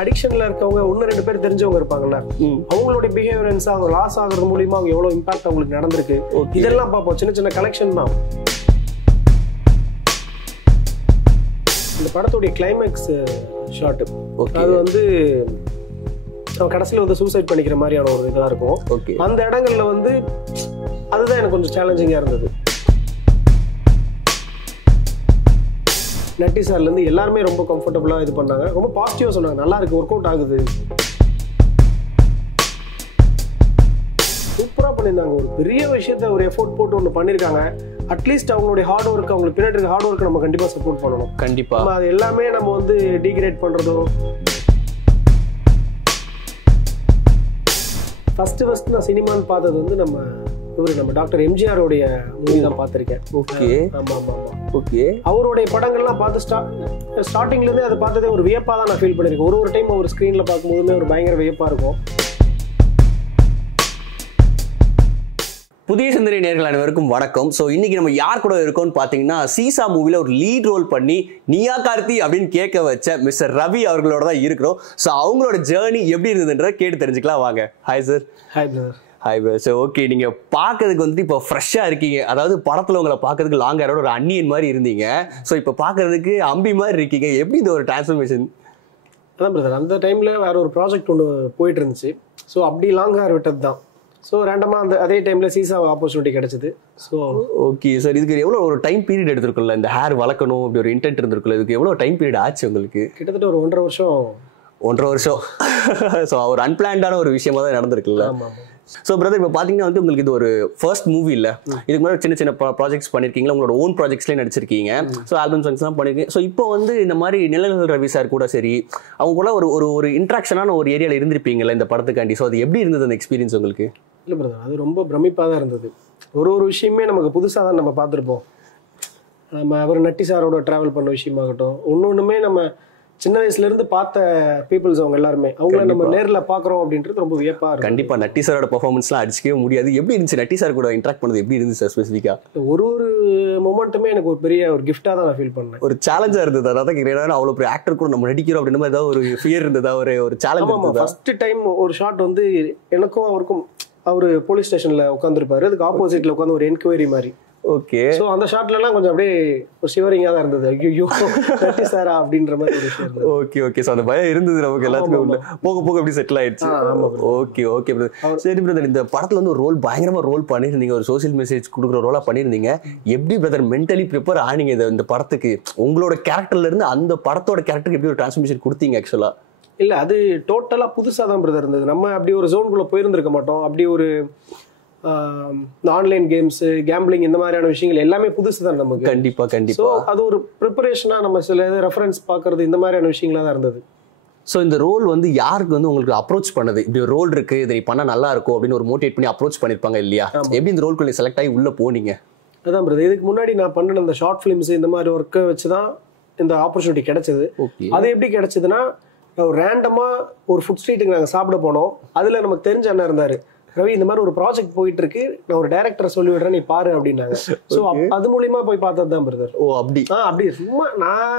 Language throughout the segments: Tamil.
அடிக்ஷன்ல இருக்கவங்க ஒன்னு ரெண்டு பேர் தெரிஞ்சவங்க இருப்பாங்கல்ல, அவங்களோட பிஹேவியரன்ஸ் அவங்க லாஸ் ஆகுறது மூலியமா அவங்க எவ்வளவு இம்பாக்ட் அவங்களுக்கு நடந்திருக்கு, இதெல்லாம் பார்ப்போம். சின்ன சின்ன கலெக்ஷன் தான். இந்த படத்துடைய கிளைமேக்ஸ் ஷாட் அது வந்து அவன் கடைசியில் வந்து சூசைட் பண்ணிக்கிற மாதிரியான ஒரு இதாக இருக்கும். அந்த இடங்கள்ல வந்து அதுதான் எனக்கு கொஞ்சம் சேலஞ்சிங்காக இருந்தது. நட்டி சார்லேருந்து எல்லாருமே ரொம்ப கம்ஃபர்டபுளாக இது பண்ணாங்க, ரொம்ப பாசிட்டிவாக சொன்னாங்க, நல்லா இருக்கு, ஒர்க் அவுட் ஆகுது, சூப்பராக பண்ணியிருந்தாங்க. ஒரு பெரிய விஷயத்த ஒரு எஃபோர்ட் போட்டு ஒன்று பண்ணியிருக்காங்க. அட்லீஸ்ட் அவங்களுடைய ஹார்ட் ஒர்க், அவங்களுக்கு பின்னாடி இருக்க ஹார்ட் ஒர்க் நம்ம கண்டிப்பாக சப்போர்ட் பண்ணணும். கண்டிப்பாக அது எல்லாமே நம்ம வந்து டீக்ரேட் பண்ணுறதோ. ஃபர்ஸ்ட் நான் சினிமான்னு பார்த்தது வந்து நம்ம டாக்டர் எம்ஜிஆரோடைய மூவி தான் பார்த்துருக்கேன். ஓகே, ஆமாம் ஆமாம் ஆமாம். ஓகே, அவருடைய படங்கள்லாம் பார்த்து ஸ்டார்டிங்லேருந்தே அதை பார்த்ததே ஒரு வியப்பாக தான் நான் ஃபீல் பண்ணியிருக்கேன். ஒரு டைம் அவர் ஸ்க்ரீனில் பார்க்கும்போதுமே ஒரு பயங்கர வியப்பாக இருக்கும். புதிய சிந்தனை நேயர்கள் அனைவருக்கும் வணக்கம். ஸோ இன்னைக்கு நம்ம யார் கூட இருக்கோம்னு பார்த்தீங்கன்னா, சீசா மூவில ஒரு லீட் ரோல் பண்ணி நியா கார்த்தி அப்படின்னு கேட்க வச்ச மிஸ்டர் ரவி அவர்களோட தான் இருக்கிறோம். ஸோ அவங்களோட ஜேர்னி எப்படி இருந்ததுன்றத கேட்டு தெரிஞ்சுக்கலாம் வாங்க. Hi sir. Hi brother. Hi brother. So okay, நீங்க பார்க்கறதுக்கு வந்துட்டு இப்போ ஃப்ரெஷ்ஷாக இருக்கீங்க. அதாவது படத்தில் உங்களை பார்க்கறதுக்கு லாங் ஹேரோட ஒரு அன்னியன் மாதிரி இருந்தீங்க. ஸோ இப்போ பார்க்கறதுக்கு அம்பி மாதிரி இருக்கீங்க. எப்படி இந்த ஒரு டிரான்ஸ்ஃபர்மேஷன்? அதான் பிரதர், அந்த டைம்ல வேற ஒரு ப்ராஜெக்ட் ஒன்று போயிட்டு இருந்துச்சு. ஸோ அப்படி லாங் ஹேர் விட்டது தான். ஸோ ரேண்டமாக அதே டைமில் சீசா ஆப்பர்ச்சுனிட்டி கிடைச்சிது. ஸோ ஓகே சார், இதுக்கு எவ்வளோ ஒரு டைம் பீரியட் எடுத்துருக்குல்ல, இந்த ஹேர் வளர்க்கணும் அப்படி ஒரு இன்டென்ட் இருந்திருக்குல்ல, இதுக்கு எவ்வளோ டைம் பீரியட் ஆச்சு உங்களுக்கு? கிட்டத்தட்ட ஒரு 1.5 வருஷம். 1.5 வருஷம். ஸோ ஒரு அன்பிளான்டான ஒரு விஷயமா தான் நடந்திருக்குல்ல. ஸோ பிரதர், இப்போ பார்த்தீங்கன்னா வந்து உங்களுக்கு இது ஒரு ஃபர்ஸ்ட் மூவி இல்லை, இதுக்கு முன்னாடி சின்ன சின்ன ப்ராஜெக்ட்ஸ் பண்ணியிருக்கீங்களா, உங்களோட ஓன் ப்ராஜெக்ட்ஸ்லேயே நடிச்சிருக்கீங்க. ஸோ ஆல்பம் சாங்ஸ்லாம் பண்ணியிருக்கீங்க. ஸோ இப்போ வந்து இந்த மாதிரி நிழல்கள் ரவி சார் கூட சரி, அவங்க கூட ஒரு இன்ட்ராக்ஷனான ஒரு ஏரியாவில் இருந்திருப்பீங்கல்ல இந்த படத்துக்காண்டி. ஸோ அது எப்படி இருந்தது அந்த எக்ஸ்பீரியன்ஸ் உங்களுக்கு? இல்லை பிரதர், அது ரொம்ப பிரமிப்பாக தான் இருந்தது. ஒரு விஷயமே நமக்கு புதுசாக தான் நம்ம பார்த்துருப்போம். நம்ம அவர் நட்டி சாரோட ட்ராவல் பண்ண விஷயமாகட்டும், ஒன்னொன்றுமே நம்ம சின்ன வயசுலேருந்து பார்த்த பீப்புள்ஸ் அவங்க எல்லாருமே, அவங்கள நம்ம நேரில் பார்க்குறோம் அப்படின்றது ரொம்ப வியப்பாக இருக்கும். கண்டிப்பாக நட்டி சாரோட பர்ஃபார்மன்ஸ்லாம் அடிச்சிக்கவே முடியாது. எப்படி இருந்துச்சு நட்டி சார் கூட இன்ட்ராக்ட் பண்ணது? எப்படி இருந்துச்சு சார் ஸ்பெசிஃபிக்காக? ஒரு மொமெண்ட்டுமே எனக்கு ஒரு பெரிய ஒரு கிஃப்டாக தான் நான் ஃபீல் பண்ணேன். ஒரு சேலஞ்சாக இருந்தது. அதான் கேட்குறேன், அவ்வளோ பெரிய ஆக்டர் கூட நம்ம நடிக்கிறோம் அப்படின்ற மாதிரி ஏதாவது ஒரு ஃபியர் இருந்ததா? ஒரு சேலஞ்ச். ஆமாம், ஃபர்ஸ்ட் டைம் ஒரு ஷாட் வந்து எனக்கும் அவருக்கும், அவர் போலீஸ் ஸ்டேஷனில் உட்காந்துருப்பாரு, அதுக்கு ஆப்போசிட்டில் உட்காந்து ஒரு என்கொயரி மாதிரி. ஓகே, ஸோ அந்த ஷாட்லலாம் கொஞ்சம் அப்படியே ஒரு ஷிவரிங்காக தான் இருந்தது. ஐயோ நட்டி சாரா அப்படின்ற மாதிரி ஒரு விஷயம் இருந்தது. ஓகே ஓகே, ஸோ அந்த பயம் இருந்தது நமக்கு எல்லாத்துக்குமே உள்ள. போக போக அப்படி செட்டில் ஆயிடுச்சு. Okay okay brother. சரி பிரதர், இந்த படத்தில் வந்து ஒரு ரோல் பயங்கரமாக ரோல் பண்ணியிருந்தீங்க, ஒரு சோசியல் மெசேஜ் கொடுக்குற ரோலாக பண்ணியிருந்தீங்க. எப்படி பிரதர் மென்டலி ப்ரிப்பேர் ஆனீங்க இந்த படத்துக்கு? உங்களோட கேரக்டர்ல இருந்து அந்த படத்தோட கேரக்டருக்கு எப்படி ஒரு டிரான்ஸ்ஃபர்மேஷன் கொடுத்தீங்க ஆக்சுவலாக? இல்லை, அது டோட்டலாக புதுசாக தான் பிரதர் இருந்தது. நம்ம அப்படி ஒரு ஜோனுக்குள்ளே போயிருந்திருக்க மாட்டோம். அப்படி ஒரு ஆன்லைன் கேம்ஸ், கேம்பிளிங், இந்த மாதிரியான விஷயங்கள் எல்லாமே புதுசு தான் நமக்கு. கண்டிப்பாக கண்டிப்பாக. ஸோ அது ஒரு ப்ரிப்பரேஷனாக நம்ம சில ரெஃபரன்ஸ் பார்க்கறது, இந்த மாதிரியான விஷயங்களாக தான் இருந்தது. ஸோ இந்த ரோல் வந்து யாருக்கு வந்து உங்களுக்கு அப்ரோச் பண்ணது? இப்படி ஒரு ரோல் இருக்கு, இதை பண்ணால் நல்லா இருக்கும் அப்படின்னு ஒரு மோட்டிவேட் பண்ணி அப்ரோச் பண்ணியிருப்பாங்க இல்லையா? எப்படி இந்த ரோல்குள்ளே செலக்ட் ஆகி உள்ளே போனீங்க? அதான் பிரதர், இதுக்கு முன்னாடி நான் பண்ணின இந்த ஷார்ட் ஃபிலிம்ஸ் இந்த மாதிரி ஒர்க்கை வச்சு தான் இந்த ஆப்பர்ச்சுனிட்டி கிடைச்சது. அது எப்படி கிடைச்சதுன்னா, ரேண்டமாக ஒரு ஃபுட் ஸ்ட்ரீட்டுக்கு நாங்கள் சாப்பிட போனோம். அதில் நமக்கு தெரிஞ்ச அண்ணன் இருந்தார், ரவி இந்த மாதிரி ஒரு ப்ராஜெக்ட் போயிட்டு இருக்கு, நான் ஒரு டைரக்டரை சொல்லி விடுறேன், நீ பாரு அப்படின்னாங்க. ஸோ அது மூலியமா போய் பார்த்தது தான் பிரதர். ஓ அப்படி? அப்படி சும்மா நான்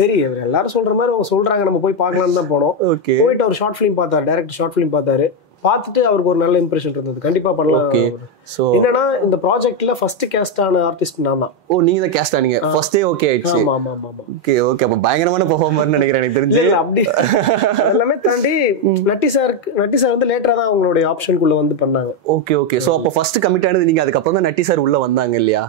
சரி எல்லாரும் சொல்ற மாதிரி அவங்க சொல்றாங்க, நம்ம போய் பார்க்கலாம்னு தான் போனோம். போயிட்டு ஒரு ஷார்ட் ஃபிலிம் பார்த்தாரு, டைரக்டர் ஷார்ட் ஃபிலிம் பார்த்தாரு. பார்த்துட்டு அவருக்கு ஒரு நல்ல இம்ப்ரெஷன் இருந்தது, கண்டிப்பா பண்ணலாம். என்னன்னா இந்த ப்ராஜெக்ட்ல ஃபர்ஸ்ட் கேஸ்ட் ஆன ஆர்டிஸ்ட் நான் தான். ஓ நீங்க தான் கேஸ்ட் ஆனீங்க ஃபர்ஸ்டே? ஓகே ஆயிடுச்சு. ஆமா ஆமா ஆமா. ஓகே ஓகே, அப்ப பயங்கரமான பெர்ஃபார்மர்னு நினைக்கிறேன் எனக்கு தெரிஞ்சு. அப்படி எல்லாமே தாண்டி நட்டி சார் வந்து லேட்டரா தான் அவங்களுடைய ஆப்ஷனுக்குள்ள வந்து பண்ணாங்க. ஓகே ஓகே, சோ அப்ப ஃபர்ஸ்ட் கமிட் ஆனது நீங்க, அதுக்கப்புறம் தான் நட்டி சார் உள்ள வந்தாங்க இல்லையா?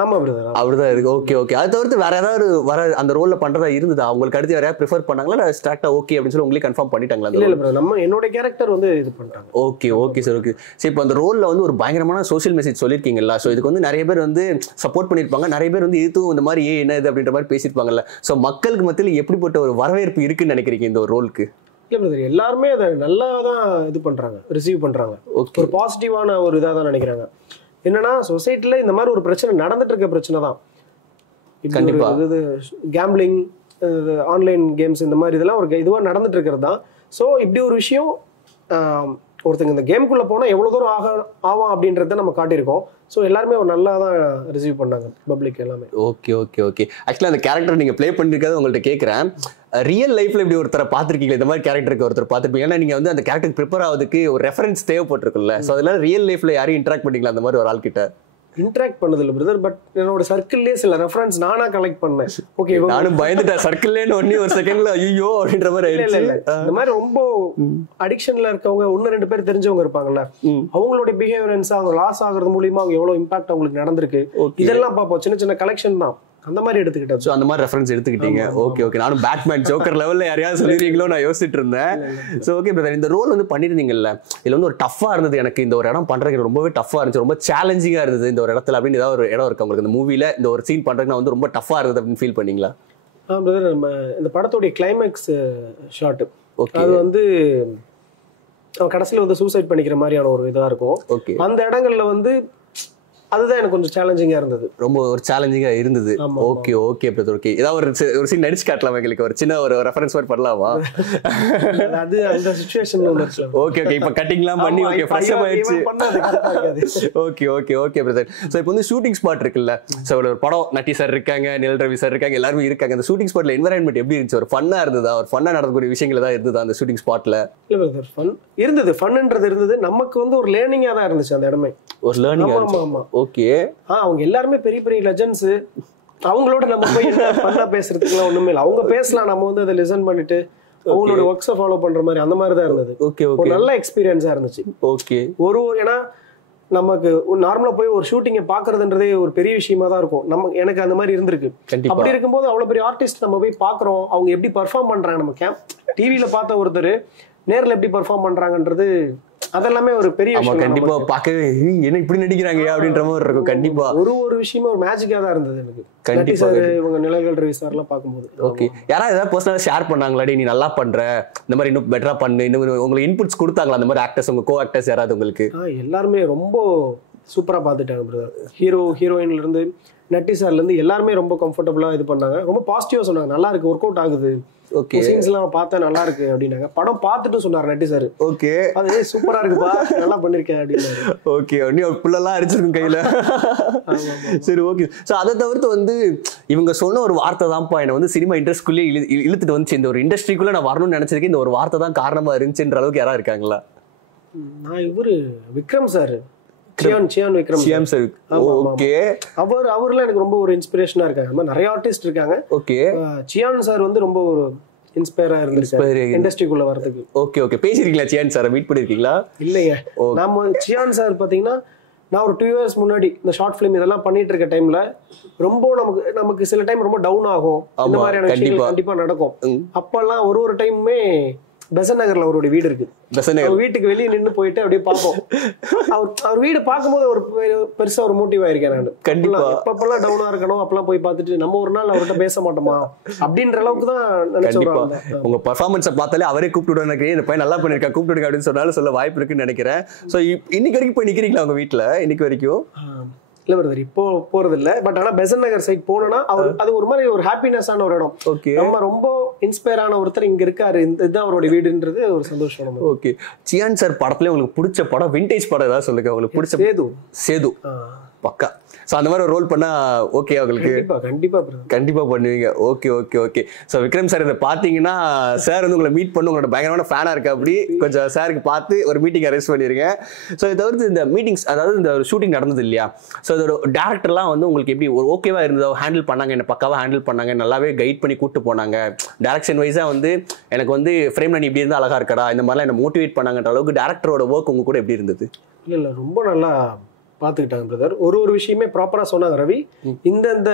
ஆமா பிரதர், அப்படிதான் இருக்கு. ஓகே ஓகே, அது தவிர்த்து வேற ஏதாவது வர அந்த ரோல்ல பண்றதா இருந்ததா? உங்களுக்கு அடுத்து வேற யாராவது ப்ரிஃபர் பண்ணாங்களா, இல்ல ஸ்ட்ராக்டா ஓகே அப்படின்னு சொல்லி உங்களுக்கு கன்ஃபார்ம் பண்ணிட்டாங்களா? இல்ல பிரதர், நம்ம என்னோட கேரக்டர் வந்து இது பண்ணிட்டாங்க. Okay okay sir. ஓகே சரி, இப்போ அந்த ரோல்ல வந்து ஒரு பயங்கரமான சோஷியல் மெசேஜ் சொல்லியிருக்கீங்களா? ஸோ இதுக்கு வந்து நிறைய பேர் வந்து சப்போர்ட் பண்ணியிருப்பாங்க, நிறைய பேர் வந்து இதுவும் இந்த மாதிரி என்ன இது அப்படின்ற மாதிரி பேசியிருப்பாங்கல்ல. ஸோ மக்களுக்கு மத்தியில் எப்படிப்பட்ட ஒரு வரவேற்பு இருக்குன்னு நினைக்கிறீங்க இந்த ஒரு ரோலுக்கு? இல்லை பிரதர், எல்லாருமே அதை நல்லா தான் இது பண்றாங்க, ரிசீவ் பண்றாங்க. ஒரு பாசிட்டிவான ஒரு இதாக தான் நினைக்கிறாங்க. என்னன்னா சொசைட்டில இந்த மாதிரி ஒரு பிரச்சனை நடந்துட்டு இருக்க பிரச்சனை தான். கண்டிப்பா இது கேம்பிளிங், ஆன்லைன் கேம்ஸ், இந்த மாதிரி இதெல்லாம் ஒரு இதுவா நடந்துட்டு இருக்கிறது தான். ஸோ இப்படி ஒரு விஷயம் ஒருத்தங்க இந்த கேமுக்குள்ள போனா எவ்வளவு தூரம் ஆகும் அப்படின்றத நம்ம காட்டியிருக்கோம். ஸோ எல்லாருமே ஒரு நல்லா தான் ரிசீவ் பண்ணாங்க பப்ளிக் எல்லாமே. Okay okay okay. ஆக்சுவலாக அந்த கேரக்டர் நீங்கள் ப்ளே பண்ணியிருக்காது உங்கள்கிட்ட கேட்குறேன். ரியல் லைஃப்ல இப்படி ஒருத்தரை பார்த்துருக்கீங்க, இந்த மாதிரி கேரக்டருக்கு ஒருத்தர் பார்த்துருப்பீங்க, ஏன்னா நீங்க வந்து அந்த கேரக்டருக்கு ப்ரிப்பேர் ஆகுதுக்கு ஒரு ரெஃபரன்ஸ் தேவைப்பட்டிருக்குல்ல, ஸோ அதெல்லாம் ரியல் லைஃப்ல யாரையும் இன்ட்ராக்ட் பண்ணிக்கலாம் அந்த மாதிரி ஒரு ஆள் கிட்ட? இன்ட்ராக்ட் பண்ணதில்ல பிரதர், பட் என்னோட சர்க்கிள்லயே சில ரெஃபரன்ஸ் நானா கலெக்ட் பண்ணேன். ஓகே, நானும் பயந்துட்டேன் சர்க்கிள்லேன்னு ஒன்னே ஒரு செகண்ட்ல ஐயோ அப்படின்ற மாதிரி ஆயிடுச்சு. இந்த மாதிரி ரொம்ப அடிக்ஷன்ல இருக்கவங்க 1-2 பேர் தெரிஞ்சவங்க இருப்பாங்கல்ல, அவங்களோட பிஹேவியரன்ஸ் அவங்க லாஸ் ஆகுறது மூலியமா அவங்க எவ்வளவு இம்பாக்ட் அவங்களுக்கு நடந்திருக்கு, இதெல்லாம் பார்ப்போம். சின்ன சின்ன கலெக்ஷன் தான், அந்த மாதிரி எடுத்துக்கிட்டேன். ஸோ அந்த மாதிரி ரெஃபரன்ஸ் எடுத்துக்கிட்டீங்க. ஓகே ஓகே, நானும் பேட்மேன் ஜோக்கர் லெவலில் யாரையாவது சொல்லிடுவீங்களோ நான் யோசிச்சுட்டு இருந்தேன். ஸோ ஓகே பிரதர், இந்த ரோல் வந்து பண்ணியிருந்தீங்கல்ல, இதில் வந்து ஒரு டஃப்பாக இருந்தது எனக்கு, இந்த ஒரு இடம் பண்ணுறதுக்கு ரொம்பவே டஃப்பாக இருந்துச்சு, ரொம்ப சேலஞ்சிங்காக இருந்தது இந்த ஒரு இடத்துல அப்படின்னு ஏதாவது ஒரு இடம் இருக்கு உங்களுக்கு இந்த மூவியில், இந்த ஒரு சீன் பண்ணுறதுக்கு நான் வந்து ரொம்ப டஃப்பாக இருந்தது அப்படின்னு ஃபீல் பண்ணீங்களா? பிரதர், நம்ம இந்த படத்தோடைய கிளைமேக்ஸ் ஷாட், அது வந்து கடைசியில் வந்து சூசைட் பண்ணிக்கிற மாதிரியான ஒரு இதாக இருக்கும். அந்த இடங்கள்ல வந்து அதுதான் எனக்கு கொஞ்சம் சேலஞ்சிங்கா இருந்தது, ரொம்ப ஒரு சேலஞ்சிங்கா இருந்தது. Okay okay brother, okay. ஏதாவது ஒரு சீன் நடிச்சு காட்டலாம் எங்களுக்கு, ஒரு சின்ன ஒரு ரெஃபரன்ஸ் மாதிரி பண்ணலாமா? அது அந்த சிச்சுவேஷன் ஓகே ஓகே, இப்போ கட்டிங்லாம் பண்ணி ஓகே ஃப்ரெஷ் அப் ஆயிடுச்சு. Okay okay okay brother. So இப்போ வந்து ஷூட்டிங் ஸ்பாட் இருக்குல்ல, ஸோ ஒரு படம் நட்டி சார் இருக்காங்க, நிழல் ரவி சார் இருக்காங்க, எல்லாருமே இருக்காங்க. அந்த ஷூட்டிங் ஸ்பாட்ல என்வரான்மெண்ட் எப்படி இருந்துச்சு? ஒரு ஃபன்னா இருந்ததா? ஒரு ஃபன்னா நடக்கக்கூடிய விஷயங்கள் தான் இருந்ததா அந்த ஷூட்டிங் ஸ்பாட்ல? இல்ல பிரதர், ஃபன் இருந்தது, ஃபன்ன்றது இருந்தது. நமக்கு வந்து ஒரு லேர்னிங்கா தான் இருந்துச்சு அந்த இடமே, ஒரு லேர்னிங். ஆமா ஓகே. அவங்க எல்லாருமே பெரிய பெரிய லெஜெண்ட்ஸ், அவங்களோட நம்ம போய் பண்ணா பேசுறதுக்குலாம் ஒண்ணுமே இல்லை. அவங்க பேசலாம், நம்ம வந்து அதை லிசன் பண்ணிட்டு அவங்களோட ஒர்க்ஸை ஃபாலோ பண்ற மாதிரி அந்த மாதிரி தான் இருந்தது. ஓகே ஓகே, நல்ல எக்ஸ்பீரியன்ஸா இருந்துச்சு. ஓகே, ஒரு ஏன்னா நமக்கு நார்மலா போய் ஒரு ஷூட்டிங்கை பாக்குறதுன்றதே ஒரு பெரிய விஷயமா தான் இருக்கும். எனக்கு அந்த மாதிரி இருந்திருக்கு. அப்படி இருக்கும்போது அவ்வளவு பெரிய ஆர்டிஸ்ட் நம்ம போய் பாக்குறோம், அவங்க எப்படி பர்ஃபார்ம் பண்றாங்க, நம்ம டிவில பார்த்த ஒருத்தர் நேர்ல எப்படி பர்ஃபார்ம் பண்றாங்கன்றது அதெல்லாமே ஒரு பெரிய விஷயம். கண்டிப்பா பார்க்கவே என்ன இப்படி நடிக்கிறாங்க அப்படின்ற மாதிரி இருக்கும். கண்டிப்பா ஒரு விஷயமா ஒரு மேஜிக்கா தான் இருந்தது எனக்கு. கண்டிப்பா இவங்க நிழல்கள் ரவி சார் எல்லாம் பார்க்கும்போது. ஓகே, யாராவது ஏதாவது பர்சனலா ஷேர் பண்ணாங்களா, நீ நல்லா பண்ற, இந்த மாதிரி இன்னும் பெட்டரா பண்ணு, இந்த மாதிரி உங்களுக்கு இன்புட்ஸ் கொடுத்தாங்களா அந்த மாதிரி ஆக்டர்ஸ், உங்க கோ ஆக்டர்ஸ் யாராவது உங்களுக்கு? எல்லாருமே ரொம்ப சூப்பரா பாத்துட்டாங்க பிரதர். ஹீரோயின்ல இருந்து நட்டி சார்ல இருந்து எல்லாருமே ரொம்ப கம்ஃபர்டபுளா இது பண்ணாங்க, ரொம்ப பாசிட்டிவா சொன்னாங்க. நல்லா இருக்கு, ஒர்க் அவுட் ஆகுது, ஓகே சீன்ஸ் எல்லாம் பார்த்தா நல்லா இருக்கு அப்படின்னாங்க. படம் பார்த்துட்டு சொன்னார் நட்டி சார், ஓகே அது சூப்பரா இருக்குப்பா, நல்லா பண்ணிருக்கேன் அப்படின்னாரு. ஓகே, நீ புள்ளெல்லாம் அடிச்சிருக்கும் கையில. சரி ஓகே. ஸோ அதை தவிர்த்து வந்து இவங்க சொன்ன ஒரு வார்த்தை தான்ப்பா என்னை வந்து சினிமா இண்டஸ்ட்ரிக்குள்ளே இழுத்துட்டு வந்துச்சு, இந்த ஒரு இண்டஸ்ட்ரிக்குள்ள நான் வரணும்னு நினைச்சிருக்கேன், இந்த ஒரு வார்த்தை தான் காரணமா இருந்துச்சுன்ற அளவுக்கு யாராவது இருக்காங்களா? நான் இவரு Vikram sir, Chiyaan Vikram sir. Okay, அவர்லாம் எனக்கு ரொம்ப ஒரு இன்ஸ்பிரேஷனா இருக்காங்க. நிறைய ஆர்டிஸ்ட் இருக்காங்க. ஓகே, சியான் சார் வந்து ரொம்ப ஒரு இன்ஸ்பயரா இருந்துச்சு இண்டஸ்ட்ரிக்குள்ள வரதுக்கு. ஓகே ஓகே, பேசிருக்கீங்களா சியான் சார், மீட் பண்ணிருக்கீங்களா? இல்லைங்க, நாம சியான் சார் பாத்தீங்கன்னா நான் ஒரு 2 years முன்னாடி இந்த ஷார்ட் பிலிம் இதெல்லாம் பண்ணிட்டு இருக்க டைம்ல ரொம்ப நமக்கு சில டைம் ரொம்ப டவுன் ஆகும், இந்த மாதிரியான விஷயங்கள் கண்டிப்பா நடக்கும். அப்பெல்லாம் ஒரு டைமுமே பெசன் நகர்ல அவருடைய வீடு இருக்கு, வீட்டுக்கு வெளியே நின்று போயிட்டு அப்படியே பார்ப்போம். அவர் வீடு பார்க்கும்போது ஒரு பெருசா ஒரு மோட்டிவ் ஆயிருக்கேன் நான். கண்டிப்பா எப்பப்பெல்லாம் டவுனா இருக்கணும் அப்பெல்லாம் போய் பார்த்துட்டு நம்ம ஒரு நாள் அவர்கிட்ட பேச மாட்டோமா அப்படின்ற அளவுக்கு தான் நினைச்சேன். உங்க பெர்ஃபார்மன்ஸை பார்த்தாலே அவரே கூப்பிட்டு நினைக்கிறேன், இந்த பையன் நல்லா பண்ணிருக்கா, கூப்பிட்டு அப்படின்னு சொன்னாலும் சொல்ல வாய்ப்பு இருக்குன்னு நினைக்கிறேன். ஸோ இன்னைக்கு வரைக்கும் போய் நிக்கிறீங்களா உங்க வீட்டுல? இன்னைக்கு வரைக்கும் இல்ல பிரதர், இப்போ போறது இல்ல. பட் ஆனா பெசன் நகர் சைட் போனோம்னா அது ஒரு மாதிரி ஒரு ஹாப்பினஸான ஒரு இடம். ஓகே, நம்ம ரொம்ப இன்ஸ்பயர் ஆன ஒருத்தர் இங்க இருக்காரு, இதுதான் அவருடைய வீடுன்றது ஒரு சந்தோஷம். ஓகே, சியான் சார் படத்துல உங்களுக்கு பிடிச்ச படம், விண்டேஜ் படம் ஏதாவது சொல்லுங்க. உங்களுக்கு பிடிச்ச சேது பக்கா. ஸோ அந்த மாதிரி ஒரு ரோல் பண்ணா ஓகே உங்களுக்கு? கண்டிப்பா பண்ணுவீங்க. Okay okay okay. So Vikram sir இதை பார்த்தீங்கன்னா சார் வந்து உங்களை மீட் பண்ணி உங்களோட பயங்கரமான ஃபேனாக இருக்கு, அப்படி கொஞ்சம் சாருக்கு பார்த்து ஒரு மீட்டிங் அரேஞ்ச் பண்ணிருங்க. ஸோ இதை தவிர்த்து இந்த மீட்டிங்ஸ், அதாவது இந்த ஷூட்டிங் நடந்தது இல்லையா, ஸோ இதோட டேரக்டர்லாம் வந்து உங்களுக்கு எப்படி ஒரு ஓகேவா இருந்ததோ, ஹேண்டில் பண்ணாங்க, என்ன பக்காவாக ஹேண்டில் பண்ணாங்க, நல்லாவே கைட் பண்ணி கூப்பிட்டு போனாங்க, டைரக்ஷன் வைஸாக வந்து எனக்கு வந்து ஃப்ரேம்ல நீ இப்படி இருந்தால் அழகா இருக்கடா, இந்த மாதிரிலாம் என்ன மோட்டிவேட் பண்ணாங்கன்ற அளவுக்கு டேரக்டரோட ஒர்க் உங்க கூட எப்படி இருந்தது? இல்லை ரொம்ப நல்லா பார்த்துக்கிட்டாங்க பிரதர். ஒரு விஷயமே ப்ராப்பரா சொன்னாங்க. ரவி இந்த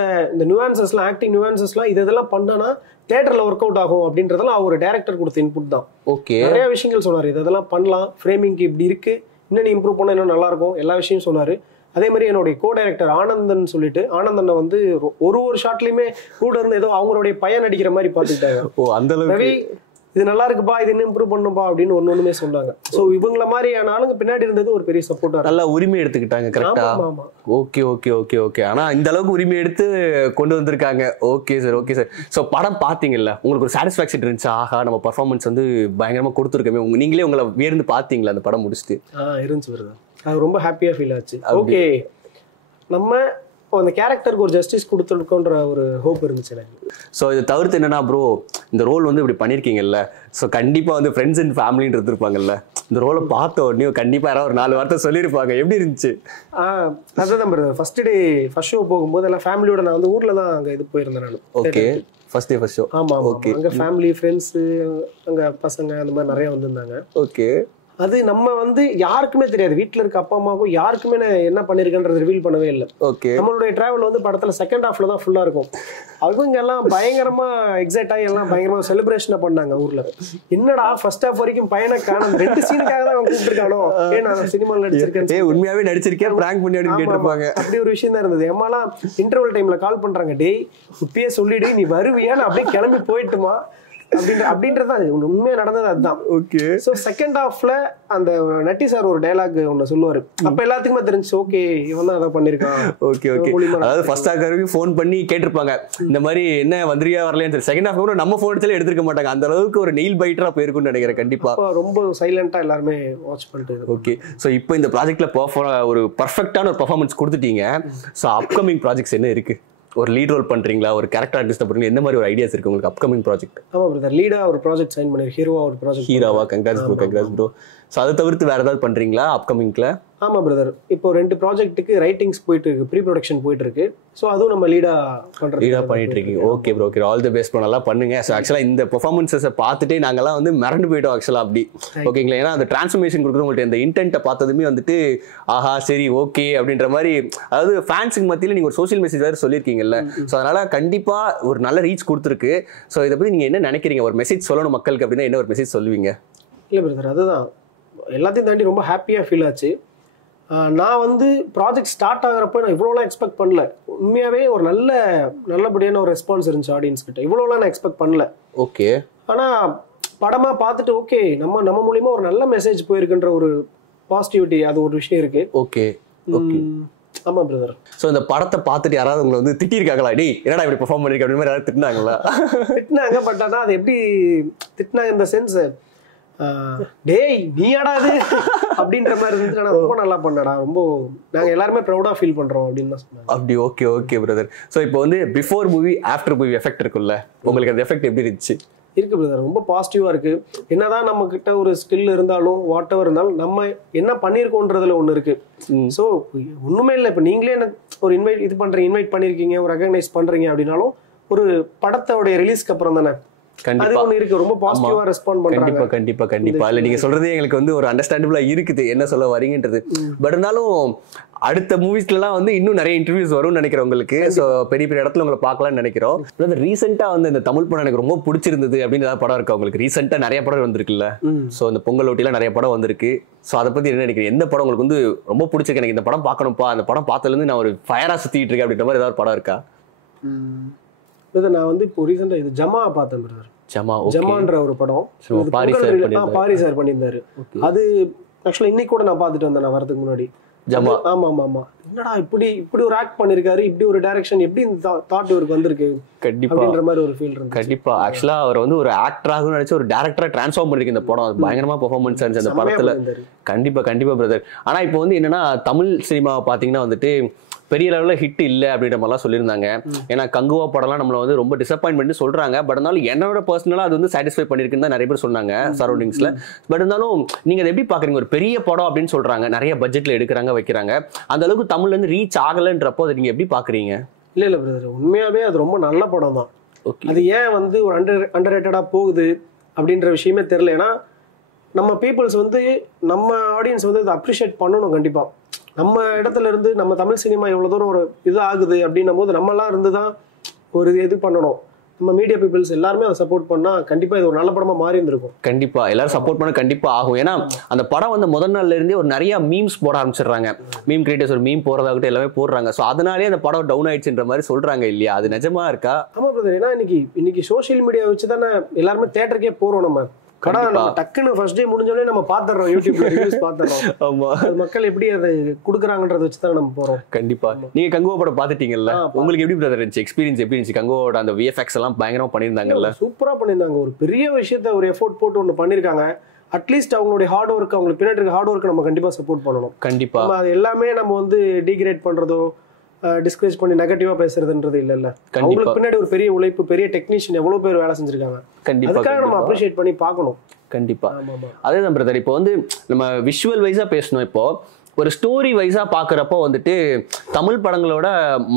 நியூஆன்சஸ்லாம், ஆக்டிங் நியூஆன்சஸ்லாம் இதெல்லாம் பண்ணானா தியேட்டர்ல ஒர்க் அவுட் ஆகும் அப்படின்றதெல்லாம் அவர் டைரக்டர் கொடுத்த இன்புட் தான். ஓகே, நிறைய விஷயங்கள் சொன்னாரு, இதெல்லாம் பண்ணலாம், ஃப்ரேமிங்க்கு இப்படி இருக்கு, இன்னும் நீ இம்ப்ரூவ் பண்ணா இன்னும் நல்லா இருக்கும், எல்லா விஷயம் சொன்னாரு. அதே மாதிரி என்னுடைய கோ டைரக்டர் ஆனந்தன் சொல்லிட்டு, ஆனந்தனை வந்து ஒரு ஷாட்லயுமே கூட இருந்து ஏதோ அவங்களுடைய பையன் நடிக்கிற மாதிரி பார்த்துக்கிட்டாங்க. ஓ அந்த ரவி இது நல்லா இருக்குப்பா, இது இன்னும் இம்ப்ரூவ் பண்ணும்பா அப்படின்னு ஒண்ணுமே சொன்னாங்க. சோ இவங்கள மாதிரியான ஆளுங்க பின்னாடி இருந்தது ஒரு பெரிய சப்போர்ட்டா, நல்லா உரிமை எடுத்துக்கிட்டாங்க. கரெக்டா? Okay okay okay okay. ஆனா இந்த அளவுக்கு உரிமை எடுத்து கொண்டு வந்திருக்காங்க. Okay sir, okay sir. So படம் பாத்தீங்கல்ல, உங்களுக்கு ஒரு சாட்டிஸ்பாக்சன் இருந்துச்சு, ஆஹா நம்ம பர்ஃபார்மன்ஸ் வந்து பயங்கரமா கொடுத்துருக்கோமே, நீங்களே உங்களை வியந்து பாத்தீங்களா அந்த படம் முடிச்சுட்டு? இருந்துச்சு வருது, அது ரொம்ப ஹாப்பியா ஃபீல் ஆச்சு. ஓகே, நம்ம அந்த கேரக்டருக்கு ஒரு ஜஸ்டிஸ் கொடுத்துருக்கோன்ற ஒரு ஹோப் இருந்துச்சு எனக்கு. ஸோ இது தவிர்த்து என்னன்னா ப்ரோ, இந்த ரோல் வந்து இப்படி பண்ணியிருக்கீங்கல்ல, ஸோ கண்டிப்பாக வந்து ஃப்ரெண்ட்ஸ் அண்ட் ஃபேமிலின்னு இருந்திருப்பாங்கல்ல, இந்த ரோலை பார்த்த உடனே கண்டிப்பாக யாராவது ஒரு 4 வார்த்தை சொல்லியிருப்பாங்க. எப்படி இருந்துச்சு? அதுதான் brother, first day first show போகும்போது எல்லாம் ஃபேமிலியோட நான் வந்து ஊரில் தான் அங்கே இது போயிருந்தேன் நான். Okay, first day first show. ஆமாம், ஓகே. அங்கே ஃபேமிலி ஃப்ரெண்ட்ஸு அங்கே பசங்க அந்த மாதிரி நிறையா வந்திருந்தாங்க. ஓகே. அது நம்ம வந்து யாருக்குமே தெரியாது, வீட்டில் இருக்க அப்பா அம்மாவுக்கும் யாருக்குமே என்ன பண்ணிருக்கேன்றது ரிவீல் பண்ணவே இல்லை. ஓகே. நம்மளுடைய டிராவல் வந்து படத்துல செகண்ட் ஹாஃப்ல தான் ஃபுல்லா இருக்கும். அவங்க எல்லாம் பயங்கரமா எக்ஸைட் ஆகி எல்லாம் பயங்கரமா செலிப்ரேஷன் பண்ணாங்க ஊர்ல. என்னடா ஃபர்ஸ்ட் ஹாஃப் வரைக்கும் பையனை காணோம், 2 சீனுக்காக தான் அவன் கூப்பிட்டுருக்கானோ, நான் சினிமாவில் நடிச்சிருக்கேன், உண்மையாவே நடிச்சிருக்கேன், பிராங்க் பண்ணி அப்படின்னு கேட்டிருப்பாங்க. அப்படி ஒரு விஷயம் தான் இருந்தது. எம்மாலாம் இன்டர்வல் டைம்ல கால் பண்றாங்க, டேய் இப்பயே சொல்லிடு நீ வருவியா, நான் அப்படியே கிளம்பி போயிட்டுமா அப்படின்றதான் உண்மையா நடந்தது. அதுதான். ஓகே. சோ செகண்ட் ஹாஃப்ல அந்த நட்டி சார் ஒரு டயலாக் ஒன்னு சொல்லுவாரு. அப்ப எல்லாத்துக்குமே தெரிஞ்சு ஓகே இவன் தான் அதை பண்ணிருக்கான். Okay okay. அதாவது ஃபர்ஸ்ட் ஹாஃப் வரைக்கும் ஃபோன் பண்ணி கேட்டிருப்பாங்க இந்த மாதிரி என்ன வந்திரியா வரலன்னு. செகண்ட் ஹாஃப் கூட நம்ம ஃபோன் எடுத்தாலே எடுத்துக்க மாட்டாங்க. அந்த அளவுக்கு ஒரு நெயில் பைட்டரா போயிருக்கும்னு நினைக்கிறேன். கண்டிப்பா ரொம்ப சைலண்டா எல்லாருமே வாட்ச் பண்ணிட்டு. ஓகே. ஸோ இப்போ இந்த ப்ராஜெக்ட்ல ஒரு பர்ஃபெக்டான ஒரு பெர்ஃபார்மன்ஸ் கொடுத்துட்டீங்க. ஸோ அப்கமிங் ப்ராஜெக்ட்ஸ் என்ன இருக்கு? ஒரு லீட் ரோல் பண்றீங்களா, ஒரு கேரக்டர் ஆர்டிஸ்ட் பண்றீங்க, எந்த மாதிரி ஒரு ஐடியாஸ் இருக்கு உங்களுக்கு அப்கமிங் ப்ராஜெக்ட்? ஆமா பிரதர், லீடா ஒரு ப்ராஜெக்ட் சைன் பண்ணி, ஹீரோவா ஒரு ப்ராஜெக்ட். ஹீரோவா? Congrats bro. ஸோ அதை தவிர்த்து வேற ஏதாவது பண்றீங்களா அப்கமிங்ல? ஆமா பிரதர், இப்போ 2 ப்ராஜெக்ட்டுக்கு ரைட்டிங்ஸ் போயிட்டு இருக்கு, ப்ரீ ப்ரொடக்ஷன் போயிட்டு இருக்கு. ஸோ அதுவும் நம்ம லீடா பண்ணிட்டு இருக்கீங்க. Okay bro, okay. All the best bro, நல்லா பண்ணுங்க. ஸோ ஆக்சுவலா இந்த பெர்ஃபார்மன்ஸை பார்த்துட்டே நாங்கெல்லாம் வந்து மிரண்டு போயிட்டோம் ஆக்சுவலா அப்படி. ஓகேங்களா? ஏன்னா அந்த டிரான்ஸ்ஃபர்மேஷன் கொடுக்குறது உங்கள்ட்ட இந்த இன்டென்ட்டை பார்த்ததுமே வந்துட்டு ஆஹா சரி ஓகே அப்படின்ற மாதிரி. அதாவது ஃபேன்ஸுக்கு மத்தியில் நீங்க ஒரு சோஷியல் மெசேஜ் வேறு சொல்லியிருக்கீங்கல்ல, ஸோ அதனால கண்டிப்பா ஒரு நல்ல ரீச் கொடுத்துருக்கு. ஸோ இதை பத்தி நீங்க என்ன நினைக்கிறீங்க? ஒரு மெசேஜ் சொல்லணும் மக்களுக்கு அப்படின்னா என்ன ஒரு மெசேஜ் சொல்லுவீங்க? இல்லை பிரதர், அதுதான் எல்லாத்தையும் தாண்டி ரொம்ப ஹாப்பியாக ஃபீல் ஆச்சு. நான் வந்து ப்ராஜெக்ட் ஸ்டார்ட் ஆகிறப்ப நான் இவ்வளோலாம் எக்ஸ்பெக்ட் பண்ணல. உண்மையாகவே ஒரு நல்லபடியான ஒரு ரெஸ்பான்ஸ் இருந்துச்சு ஆடியன்ஸ் கிட்ட. இவ்வளோலாம் நான் எக்ஸ்பெக்ட் பண்ணல. ஓகே. ஆனால் படமாக பார்த்துட்டு ஓகே நம்ம மூலியமா ஒரு நல்ல மெசேஜ் போயிருக்குன்ற ஒரு பாசிட்டிவிட்டி, அது ஒரு விஷயம் இருக்கு. Okay okay. ஆமா பிரதர். ஸோ இந்த படத்தை பார்த்துட்டு யாராவது உங்களை வந்து திட்டிருக்காங்களா, டேய் என்னடா இப்படி பெர்ஃபார்ம் பண்ணிருக்க அப்படின்னு யாராவது திட்டினாங்களா? திட்டினாங்க. பட் ஆனால் அது எப்படி திட்டினாங்க இந்த சென்ஸ், டேய் நீயாடா அது அப்படின்ற மாதிரி இருந்துச்சு. ஆனா ரொம்ப நல்லா பண்ணடா, ரொம்ப நாங்க எல்லாருமே ப்ரௌடா ஃபீல் பண்றோம் அப்படின்னு தான் சொன்னாங்க. அப்படி? Okay okay brother. ஸோ இப்போ வந்து before movie after movie effect இருக்குல்ல, உங்களுக்கு அந்த எஃபெக்ட் எப்படி இருந்துச்சு? இருக்கு பிரதர், ரொம்ப பாசிட்டிவா இருக்கு. என்னதான் நம்ம கிட்ட ஒரு ஸ்கில் இருந்தாலும் வாட் எவர் இருந்தாலும் நம்ம என்ன பண்ணிருக்கோன்றதுல ஒண்ணு இருக்கு. ஸோ ஒண்ணுமே இல்லை, இப்போ நீங்களே எனக்கு ஒரு இன்வைட் பண்ணிருக்கீங்க, ஒரு ரெகக்னைஸ் பண்றீங்க அப்படின்னாலும் ஒரு படத்தோட ரிலீஸ்க்கு அப்புறம் தானே ரொம்ப பாசிட்டிவா ரெஸ்பாண்ட் பண்றாங்க. கண்டிப்பா கண்டிப்பா. இல்ல நீங்க சொல்றதே எங்களுக்கு வந்து ஒரு அண்டர்ஸ்டாண்டபிளா இருக்குது என்ன சொல்ல வரீங்கன்றது. பட் இருந்தாலும் அடுத்த மூவிஸ்ல எல்லாம் வந்து இன்னும் நிறைய இன்டர்வியூஸ் வரும்னு நினைக்கிறேன் உங்களுக்கு. ஸோ பெரிய பெரிய இடத்துல உங்களை பார்க்கலாம்னு நினைக்கிறோம். ரீசெண்டா வந்து இந்த தமிழ் படம் எனக்கு ரொம்ப பிடிச்சிருந்தது அப்படின்னு ஏதாவது படம் இருக்கா உங்களுக்கு? ரீசெண்டா நிறைய படம் வந்திருக்குல்ல, ஸோ இந்த பொங்கல் ஒட்டிலாம் நிறைய படம் வந்திருக்கு. ஸோ அதை பத்தி என்ன நினைக்கிறேன்? எந்த படம் உங்களுக்கு வந்து ரொம்ப பிடிச்சிருக்கு, எனக்கு இந்த படம் பார்க்கணும்ப்பா, அந்த படம் பார்த்ததுல இருந்து நான் ஒரு ஃபயரா சுத்திட்டு இருக்கேன் அப்படின்ற மாதிரி ஏதாவது படம் இருக்கா? நான் வந்து இப்போ ரீசெண்டா இது ஜமா பார்த்தேன் பிரதர். ஜமான்ற ஒரு படம் பாரி சார் பண்ணியிருந்தாரு. அது ஆக்சுவலா இன்னைக்கு கூட நான் பார்த்துட்டு வந்தேன் நான் வரதுக்கு முன்னாடி. ஜமா. ஆமா ஆமா ஆமா. என்னடா இப்படி ஒரு ஆக்ட் பண்ணிருக்காரு, இப்படி ஒரு டைரக்ஷன், எப்படி இந்த தாட் இவருக்கு வந்திருக்கு கண்டிப்பான்ற மாதிரி ஒரு ஃபீல் இருக்கு. கண்டிப்பா. ஆக்சுவலா அவர் வந்து ஒரு ஆக்டராக நினைச்சு ஒரு டைரக்டரா டிரான்ஸ்ஃபார்ம் பண்ணிருக்கு இந்த படம். பயங்கரமா பெர்ஃபார்மன்ஸ் இருந்துச்சு அந்த படத்துல. கண்டிப்பா கண்டிப்பா பிரதர். ஆனா இப்போ வந்து என்னன்னா தமிழ் சினிமாவை பாத்தீங்கன்னா வந்துட்டு பெரிய லெவலில் ஹிட் இல்லை அப்படின்ற மாதிரிலாம் சொல்லியிருந்தாங்க. ஏன்னா கங்குவா படம்லாம் நம்மளை வந்து ரொம்ப டிசப்பாயின்மெண்ட் சொல்றாங்க. பட் இருந்தாலும் என்னோட பர்சனலாக அது வந்து சாட்டிஸ்ஃபை பண்ணியிருக்குன்னு தான் நிறைய பேர் சொன்னாங்க சரௌண்டிங்ஸ்ல. பட் இருந்தாலும் நீங்க அதை எப்படி பாக்குறீங்க? ஒரு பெரிய படம் அப்படின்னு சொல்றாங்க, நிறைய பட்ஜெட்ல எடுக்கிறாங்க வைக்கிறாங்க, அந்த அளவுக்கு தமிழ்ல இருந்து ரீச் ஆகலன்றப்போ அதை நீங்க எப்படி பாக்குறீங்க? இல்ல பிரதர், உண்மையாவே அது ரொம்ப நல்ல படம் தான். அது ஏன் வந்து ஒரு அண்டர்ரேட்டடா போகுது அப்படின்ற விஷயமே தெரியல. ஏன்னா நம்ம பீப்புள்ஸ் வந்து நம்ம ஆடியன்ஸ் வந்து அதை அப்ரிஷியேட் பண்ணணும். கண்டிப்பா நம்ம இடத்துல இருந்து நம்ம தமிழ் சினிமா எவ்வளவு தூரம் ஒரு இது ஆகுது அப்படின்னும் போது நம்மலாம் இருந்துதான் ஒரு இது பண்ணணும். நம்ம மீடியா பீப்புள்ஸ் எல்லாருமே அதை சப்போர்ட் பண்ணா கண்டிப்பா இது ஒரு நல்ல படமா மாறி இருந்திருக்கும். கண்டிப்பா எல்லாரும் சப்போர்ட் பண்ண கண்டிப்பா ஆகும். ஏன்னா அந்த படம் வந்து முதல் நாள்ல இருந்தே ஒரு நிறைய மீம்ஸ் போட ஆரம்பிச்சிடுறாங்க. மீம் கிரியேட்டர்ஸ் ஒரு மீம் போறதாகட்டும் எல்லாமே போடுறாங்க. ஸோ அதனாலேயே அந்த படம் டவுன் ஆயிடுச்சுன்ற மாதிரி சொல்றாங்க இல்லையா? அது நிஜமா இருக்கா? ஆமா பிரதர். ஏன்னா இன்னைக்கு சோசியல் மீடியா வச்சு தானே எல்லாருமே தியேட்டருக்கே போறோம். நம்ம டக்குன்னு ஃபர்ஸ்ட் டே முடிஞ்சோடனே நம்ம பாத்துறோம், யூடியூப்ல ரிவ்யூஸ் பாத்துறோம். ஆமா, மக்கள் எப்படி அதை குடுக்குறாங்கன்றத வச்சு தான் நம்ம போறோம். கண்டிப்பா. நீங்க கங்குவா படம் பாத்துட்டீங்கல்ல, உங்களுக்கு எப்படி பிரதர் இருந்துச்சு எக்ஸ்பீரியன்ஸ்? எப்படி இருந்துச்சு? கங்குவோட அந்த விஎஃப்எக்ஸ் எல்லாம் பயங்கரமா பண்ணியிருந்தாங்கல்ல? சூப்பரா பண்ணியிருந்தாங்க. ஒரு பெரிய விஷயத்த ஒரு எஃபோர்ட் போட்டு ஒன்று பண்ணியிருக்காங்க. அட்லீஸ்ட் அவங்களுடைய ஹார்ட் ஒர்க், அவங்களுக்கு பின்னாடி இருக்க ஹார்ட் ஒர்க் நம்ம கண்டிப்பா சப்போர்ட் பண்ணணும். கண்டிப்பா. அது எல்லாமே நம்ம வந்து டீக்ரேட் பண்றதோ டிஸ்கரேஜ் பண்ணி நெகட்டிவா பேசுறதுன்றது இல்ல. அவங்களுக்கு பின்னாடி ஒரு பெரிய உழைப்பு, பெரிய டெக்னீஷியன் எவ்வளவு பேர் வேலை செஞ்சிருக்காங்க. அதுக்காக நம்ம அப்ரிஷியேட் பண்ணி பார்க்கணும். கண்டிப்பா அதேதான் பிரதர். இப்போ வந்து நம்ம விஷுவல் வைஸா பேசணும். இப்போ ஒரு ஸ்டோரி வைஸா பாக்குறப்போ வந்துட்டு தமிழ் படங்களோட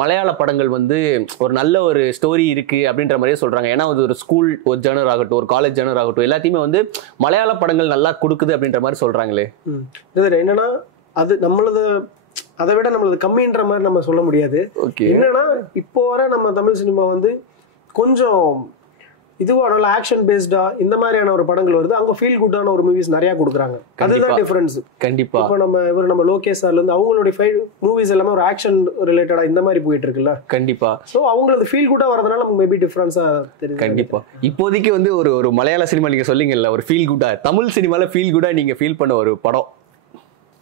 மலையாள படங்கள் வந்து ஒரு நல்ல ஒரு ஸ்டோரி இருக்கு அப்படின்ற மாதிரியே சொல்றாங்க. ஏன்னா அது ஒரு ஸ்கூல் ஒரு ஜேர்னர் ஆகட்டும், ஒரு காலேஜ் ஜேர்னர் ஆகட்டும், எல்லாத்தையுமே வந்து மலையாள படங்கள் நல்லா கொடுக்குது அப்படின்ற மாதிரி சொல்றாங்களே. என்னன்னா அது நம்மளது அதை விட நம்மளது கம்மின்ற மாதிரி நம்ம சொல்ல முடியாது. என்னன்னா இப்போ வர நம்ம தமிழ் சினிமா வந்து கொஞ்சம் இதுவா நல்ல ஆக்ஷன் பேஸ்டா இந்த மாதிரியான ஒரு படங்கள் வருது. அங்க ஃபீல் குட்டான ஒரு மூவிஸ் நிறைய கொடுக்குறாங்க. அதுதான் டிஃபரன்ஸ். கண்டிப்பா இப்போ நம்ம லோகேஷ் சார்ல இருந்து அவங்களுடைய மூவிஸ் எல்லாமே ஒரு ஆக்ஷன் ரிலேட்டடா இந்த மாதிரி போயிட்டு இருக்குல்ல. கண்டிப்பா. சோ அவங்களுக்கு ஃபீல் குட்டா வரதுனால நமக்கு மேபி டிஃபரன்ஸா தெரியும். கண்டிப்பா. இப்போதைக்கு வந்து ஒரு மலையாள சினிமா நீங்க சொல்லிங்கல்ல ஒரு ஃபீல் குட்டா, தமிழ் சினிமால ஃபீல் குட்டா நீங்க ஃபீல் பண்ண ஒரு படம்?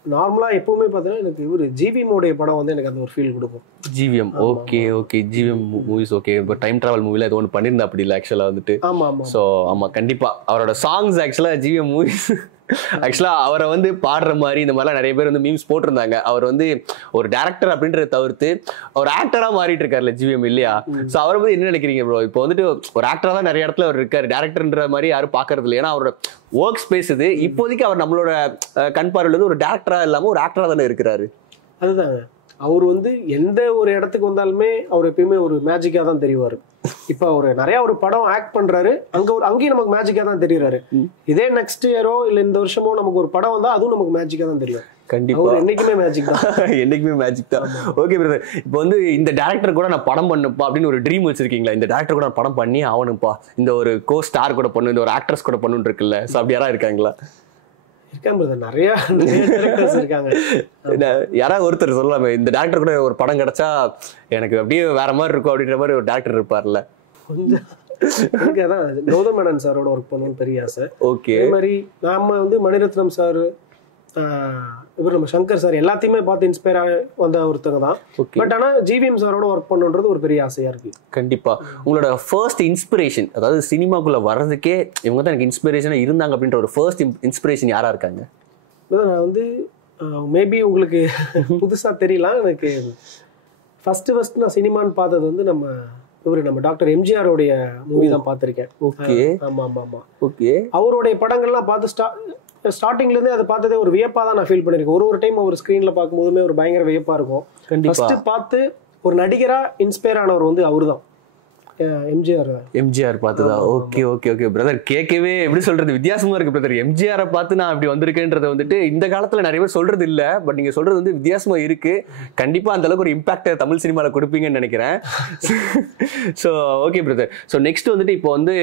நார்மலா எப்பவுமே பாத்தீங்கன்னா எனக்கு இவரு ஜிவிஎம் படம் வந்து எனக்கு அந்த ஒரு ஃபீல் கொடுக்கும். GVM okay GVM movies okay. இப்போ டைம் டிராவல் மூவில அது ஒன்று பண்ணியிருந்தா அப்படி இல்லை ஆக்சுவலா வந்துட்டு. ஸோ ஆமா கண்டிப்பா அவரோட சாங்ஸ் ஆக்சுவலா ஜிவிஎம் மூவிஸ் ஆக்சுவலா அவரை வந்து பாடுற மாதிரி இந்த மாதிரிலாம் நிறைய பேர் வந்து மீம்ஸ் போட்டிருந்தாங்க. அவர் வந்து ஒரு டேரக்டர் அப்படின்றத தவிர்த்து ஒரு ஆக்டரா மாறிட்டு இருக்காருல்ல ஜிவிஎம் இல்லையா? ஸோ அவரை வந்து என்ன நினைக்கிறீங்க ப்ரோ? இப்போ வந்துட்டு ஒரு ஆக்டரா தான் நிறைய இடத்துல அவர் இருக்காரு, டேரக்டர்ன்ற மாதிரி யாரும் பாக்குறது இல்லை. ஏன்னா அவரோட ஒர்க் ஸ்பேஸ் இது. இப்போதைக்கு அவர் நம்மளோட கண் பார்வையில வந்து ஒரு டேரக்டரா இல்லாம ஒரு ஆக்டரா தானே இருக்கிறாரு. அதுதாங்க அவர் வந்து எந்த ஒரு இடத்துக்கு வந்தாலுமே அவர் எப்பயுமே ஒரு மேஜிக்கா தான் தெரிவாரு. இப்ப அவரு நிறைய ஒரு படம் ஆக்ட் பண்றாரு, அங்கேயும் நமக்கு மேஜிக்கா தான் தெரியுறாரு. இதே நெக்ஸ்ட் இயரோ இல்ல இந்த வருஷமோ நமக்கு ஒரு படம் வந்தா அதுவும் நமக்கு மேஜிக்கா தான் தெரியும். கண்டிப்பா என்னைக்குமே மேஜிக் தான். என்னைக்குமே மேஜிக் தான். Okay brother. இப்போ வந்து இந்த டேரக்டர் கூட நான் படம் பண்ணுப்பா அப்படின்னு ஒரு ட்ரீம் வச்சிருக்கீங்களா? இந்த டேரக்டர் கூட நான் படம் பண்ணி ஆகணும்ப்பா, இந்த ஒரு கோ ஸ்டார் கூட பண்ணு, இந்த ஒரு ஆக்ட்ரஸ் கூட பண்ணுன்னு இருக்குல்ல. ஸோ அப்படி யாரா இருக்காங்களா? நிறைய இருக்காங்க. யாராவது ஒருத்தர் சொல்லலாமே இந்த டேரக்டர் கூட ஒரு படம் கிடைச்சா எனக்கு அப்படியே வேற மாதிரி இருக்கும் அப்படின்ற மாதிரி ஒரு டேரக்டர் இருப்பார்ல. கொஞ்சம் கௌதம் மேனன் சாரோட ஒர்க் பண்ணணும்னு பெரிய ஆசை. ஓகே. அதே மாதிரி நாம வந்து மணிரத்னம் சார், இவர் நம்ம சங்கர் சார் எல்லாத்தையுமே பார்த்து இன்ஸ்பயர் வந்த ஒருத்தங்க தான். பட் ஆனா ஜிவிஎம் சாரோட ஒர்க் பண்ணுன்றது ஒரு பெரிய ஆசையா இருக்கு. கண்டிப்பா. உங்களோட ஃபர்ஸ்ட் இன்ஸ்பிரேஷன், அதாவது சினிமாக்குள்ள வர்றதுக்கே இவங்க தான் எனக்கு இன்ஸ்பிரேஷனா இருந்தாங்க அப்படின்ற ஒரு ஃபர்ஸ்ட் இன்ஸ்பிரேஷன் யாரா இருக்காங்க? நான் வந்து மேபி உங்களுக்கு புதுசா தெரியலாம், எனக்கு ஃபர்ஸ்ட் நான் சினிமான்னு பார்த்தது வந்து நம்ம டாக்டர் எம்ஜிஆர் உடைய மூவி தான் பார்த்திருக்கேன். ஓகே. ஆமா. ஓகே. அவருடைய படங்கள்லாம் பார்த்து ஸ்டார்டிங்ல இருந்தே அதை பார்த்ததே ஒரு வியப்பா தான் நான் ஃபீல் பண்ணிருக்கேன். ஒரு டைம் அவர் ஸ்கிரீன்ல பார்க்கும்போதுமே ஒரு பயங்கர வியப்பா இருக்கும். ஃபர்ஸ்ட் பார்த்து ஒரு நடிகரா இன்ஸ்பயர் ஆனவர் வந்து அவருதான், எம்ஜிஆர் பார்த்துதான். Okay brother. கேட்கவே எப்படி சொல்றது வித்தியாசமா இருக்கு பிரதர். எம்ஜிஆரை பார்த்து நான் அப்படி வந்திருக்கேன்றதை வந்துட்டு இந்த காலத்துல நிறைய பேர் சொல்றது இல்ல. பட் நீங்க சொல்றது வந்து வித்தியாசமா இருக்கு. கண்டிப்பா அந்த அளவுக்கு ஒரு இம்பாக்ட் தமிழ் சினிமால கொடுப்பீங்கன்னு நினைக்கிறேன். So okay brother. So next வந்துட்டு இப்போ வந்து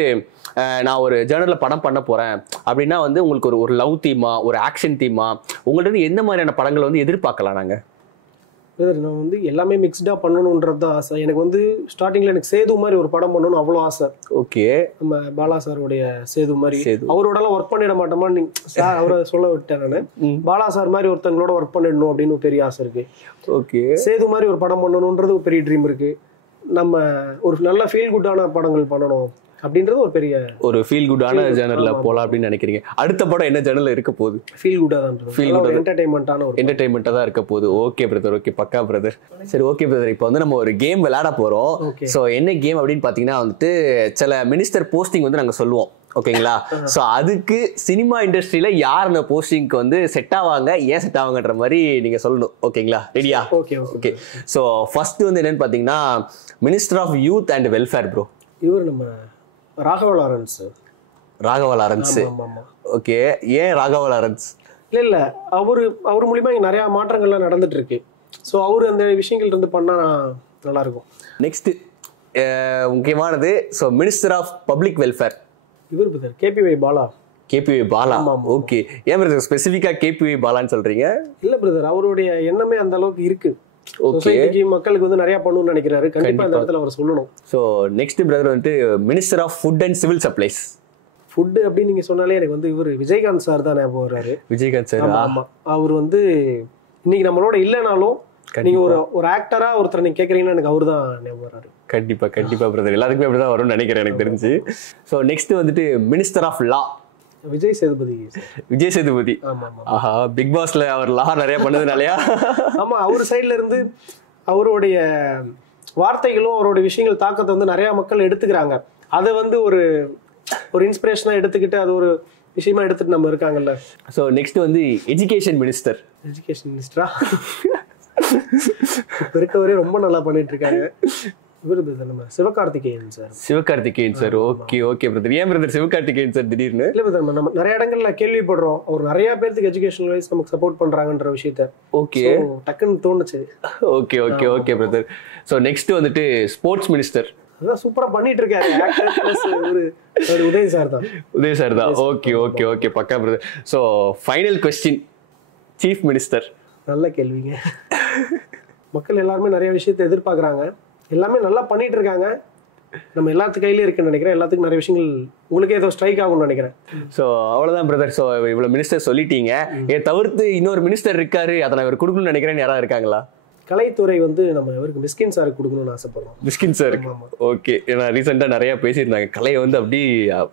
நான் ஒரு ஜேர்னல்ல படம் பண்ண போறேன் அப்படின்னா வந்து உங்களுக்கு ஒரு லவ் தீமா, ஒரு ஆக்ஷன் தீமா, உங்கள்ட்ட எந்த மாதிரியான படங்களை வந்து எதிர்பார்க்கலாம்? நாங்க நான் வந்து எல்லாமே மிக்ஸ்டா பண்ணணும்ன்றது தான் ஆசை. எனக்கு வந்து ஸ்டார்டிங்ல எனக்கு சேது மாதிரி ஒரு படம் பண்ணணும்னு அவ்வளோ ஆசை. ஓகே. நம்ம பாலா சாருடைய சேது மாதிரி அவரோட எல்லாம் ஒர்க் பண்ணிட மாட்டோமான்னு சார் அவரை சொல்ல விட்டேன். நான் பாலா சார் மாதிரி ஒருத்தங்களோட ஒர்க் பண்ணிடணும் அப்படின்னு ஒரு பெரிய ஆசை இருக்கு. ஓகே. சேது மாதிரி ஒரு படம் பண்ணணும்ன்றது ஒரு பெரிய ட்ரீம் இருக்கு. நம்ம ஒரு நல்ல ஃபீல் குட்டான படங்கள் பண்ணணும் அப்படின்றது ஒரு பெரிய ஒரு ஃபீல் குட்டான ஜேர்னல்ல போலாம் அப்படின்னு நினைக்கிறீங்க. அடுத்த படம் என்ன ஜேர்னல்ல இருக்க போகுது? ஃபீல் குட்டா தான். ஃபீல் குட் என்டர்டெயின்மெண்டா தான் இருக்க போகுது. Okay brother. ஓகே பக்கா பிரதர். சரி ஓகே பிரதர். இப்போ வந்து நம்ம ஒரு கேம் விளையாட போறோம். ஸோ என்ன கேம் அப்படின்னு பாத்தீங்கன்னா வந்துட்டு சில மினிஸ்டர் போஸ்டிங் வந்து நாங்க சொல்லுவோம். ஓகேங்களா? ஸோ அதுக்கு சினிமா இண்டஸ்ட்ரியில யார் அந்த போஸ்டிங்க்கு வந்து செட் ஆவாங்க, ஏன் செட் ஆவாங்கன்ற மாதிரி நீங்க சொல்லணும். ஓகேங்களா? ரெடியா? ஓகே. ஸோ ஃபர்ஸ்ட் வந்து என்னன்னு பாத்தீங்கன்னா minister of youth and welfare bro. இவர் நம்ம ராகவ லாரன்ஸ். ஓகே. ஏன் ராகவ லாரன்ஸ்? இல்ல அவர் மூலியமா இங்க நிறைய மாற்றங்கள்லாம் நடந்துட்டு இருக்கு. ஸோ அவர் அந்த விஷயங்கள் இருந்து பண்ணா நல்லா இருக்கும். நெக்ஸ்ட் முக்கியமானது so minister of public welfare. இவர் பிரதர் கேபிஒய் பாலா. ஓகே. ஏன் பிரதர் ஸ்பெசிஃபிக்கா கேபிஒய் பாலான்னு சொல்றீங்க? இல்ல பிரதர், அவருடைய எண்ணமே அந்த அளவுக்கு இருக்கு. சொசைட்டிக்கு மக்களுக்கு வந்து நிறைய பண்ணணும்னு நினைக்கிறாரு. கண்டிப்பா இந்த இடத்துல அவர் சொல்லணும். சோ நெக்ஸ்ட் பிரதர் வந்து minister of food and civil supplies. Food அப்படி நீங்க சொன்னாலே எனக்கு வந்து இவர் விஜயகாந்த் சார் தான் ஞாபகம் வர்றாரு. விஜயகாந்த் சார். ஆமா. அவர் வந்து இன்னைக்கு நம்மளோட இல்லைனாலும் நீங்க ஒரு ஆக்டரா ஒருத்தர் நீங்க கேக்குறீங்கன்னா எனக்கு அவர் தான் ஞாபகம் வர்றாரு. கண்டிப்பா பிரதர். எல்லாருக்குமே அப்படிதான் வரும்னு நினைக்கிறேன் எனக்கு தெரிஞ்சு. சோ நெக்ஸ்ட் வந்துட்டு minister of law. Vijay Sethupathi. ஆஹா, பிக் பாஸ்ல அவர் லா நிறைய பண்ணதுனாலயா? ஆமா, அவர் சைடுல இருந்து அவருடைய வார்த்தைகளும் அவருடைய விஷயங்கள் தாக்கத்தை வந்து நிறைய மக்கள் எடுத்துக்கிறாங்க. அதை வந்து ஒரு இன்ஸ்பிரேஷனா எடுத்துக்கிட்டு அது ஒரு விஷயமா எடுத்துட்டு நம்ம இருக்காங்கல்ல. ஸோ நெக்ஸ்ட் வந்து எஜுகேஷன் மினிஸ்டரா இப்ப இருக்கவரே ரொம்ப நல்லா பண்ணிட்டு இருக்காங்க. நம்ம Sivakarthikeyan sir. Okay okay brother. ஏன் பிரதர் சிவகார்த்திகேயன் சார் திடீர்னு? இல்ல பிரதர், நம்ம நிறைய இடங்கள்ல கேள்விப்படுறோம் அவர் நிறைய பேருக்கு எஜுகேஷன் வைஸ் நமக்கு சப்போர்ட் பண்றாங்கன்ற விஷயத்த. ஓகே, டக்குன்னு தோணுச்சு. Okay okay okay brother. So next வந்துட்டு ஸ்போர்ட்ஸ் மினிஸ்டர். அதான் சூப்பரா பண்ணிட்டு இருக்காரு. உதய் சார் தான். ஓகே ஓகே ஓகே பக்கா brother. So final question, chief minister. நல்ல கேள்விங்க. மக்கள் எல்லாருமே நிறைய விஷயத்தை எதிர்பார்க்கறாங்க, எல்லாமே நல்லா பண்ணிட்டு இருக்காங்க. நம்ம எல்லாத்து கையிலயும் இருக்குன்னு நினைக்கிறேன். எல்லாத்துக்கும் நிறைய விஷயங்கள் உங்களுக்கே ஏதோ ஸ்ட்ரைக் ஆகும்னு நினைக்கிறேன். ஸோ அவ்வளோதான் பிரதர். ஸோ இவ்வளோ மினிஸ்டர் சொல்லிட்டீங்க. தவிர்த்து இன்னொரு மினிஸ்டர் இருக்காரு, அதை நான் இவர் கொடுக்கணும்னு நினைக்கிறேன். யாராவது இருக்காங்களா? கலைத்துறை வந்து நம்ம இவருக்கு மிஸ்கின் சாருக்கு கொடுக்கணும்னு ஆசைப்படுறோம். மிஸ்கின் சார். ஓகே. ஏன்னா ரீசெண்டா நிறைய பேசியிருந்தாங்க, கலையை வந்து அப்படி